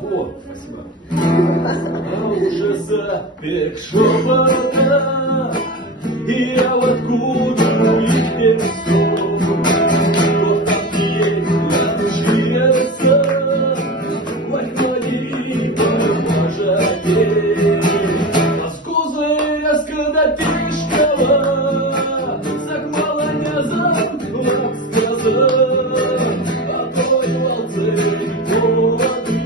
Вот, спасибо. А уже запек шепота, и я в откуда их песок. Вот так ей начнется, возьми поможете. А скузы я скадатишкала, закмала не забыла сказать, а той волцы воды.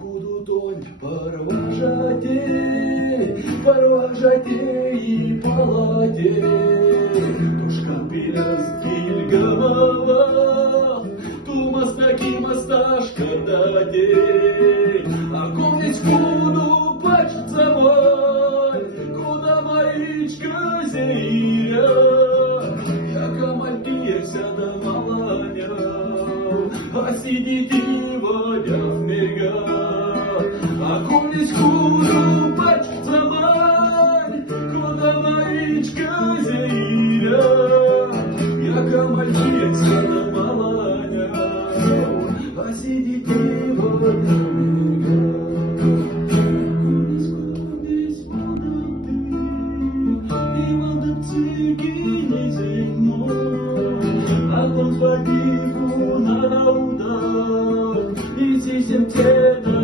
Буду тонь провожати и палати, тушка пилас гильгамава, ту мастаки масташка дадей, а комнить буду пачца мой, куда маичка зея, яка мальпия да маланя, а сидит и водя в мега, а комнить буду пачца мой, куда маичка зея, яка мальпия да маланя, а сидит и водя в мега. Погибу на раудах, и сисем те на